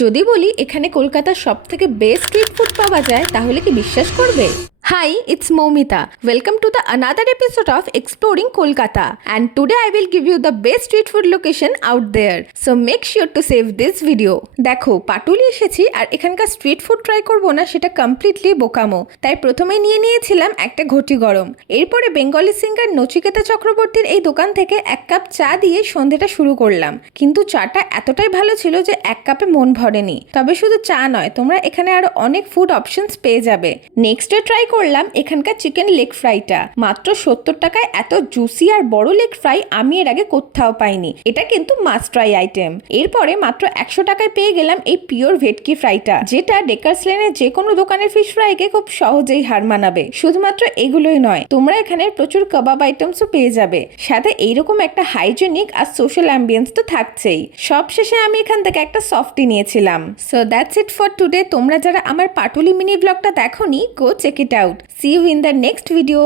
যদি বলি এখানে কলকাতার সবথেকে বেস্ট স্ট্রিট ফুড পাওয়া যায় তাহলে কি বিশ্বাস করবে? Hi, it's Momita. Welcome to the another episode of Exploring Kolkata. And today I will give you the best street food location out there. So make sure to save this video. দেখো, পাটুলি এসেছি আর এখানকার street food try করবো না সেটা completely বোকামো। তাই প্রথমে নিয়েছিলাম একটা ঘটি গরম। এরপরে বেঙ্গলি সিঙ্গার নচিকেতা চক্রবর্তীর এই দোকান থেকে এক কাপ চা দিয়ে সন্ধেটা শুরু করলাম। কিন্তু চাটা এতটাই ভালো ছিল যে এক কাপে মন ভরেনি। তবে শুধু চা নয়, তোমরা এখানে আরো অনেক ফুড অপশনস পেয়ে যাবে। নেক্সটে ট্রাই করলাম এখানকার চিকেন লেগ ফ্রাইটা। মাত্র 70 টাকায় এত জুসি আর বড় লেগ ফ্রাই আমি এর আগে কোথাও পাইনি। এটা কিন্তু মাস্ট ট্রাই আইটেম। এরপরে মাত্র 100 টাকায় পেয়ে গেলাম এই পিওর ভেটকি ফ্রাইটা, যেটা ডেকার্স লেনের যে কোনো দোকানের ফিশ ফ্রাইকে খুব সহজেই হার মানাবে। শুধুমাত্র এগুলোই নয়, তোমরা এখানে প্রচুর কাবাব আইটেমসও পেয়ে যাবে। সাথে এইরকম একটা হাইজেনিক আর সোশ্যাল অ্যাম্বিয়েন্স তো থাকছেই। সবশেষে আমি এখান থেকে একটা সফটি নিয়েছিলাম। So that's it for today. তোমরা যারা আমার পাটুলি মিনি ব্লগটা দেখোনি, go check it out. See you in the next video.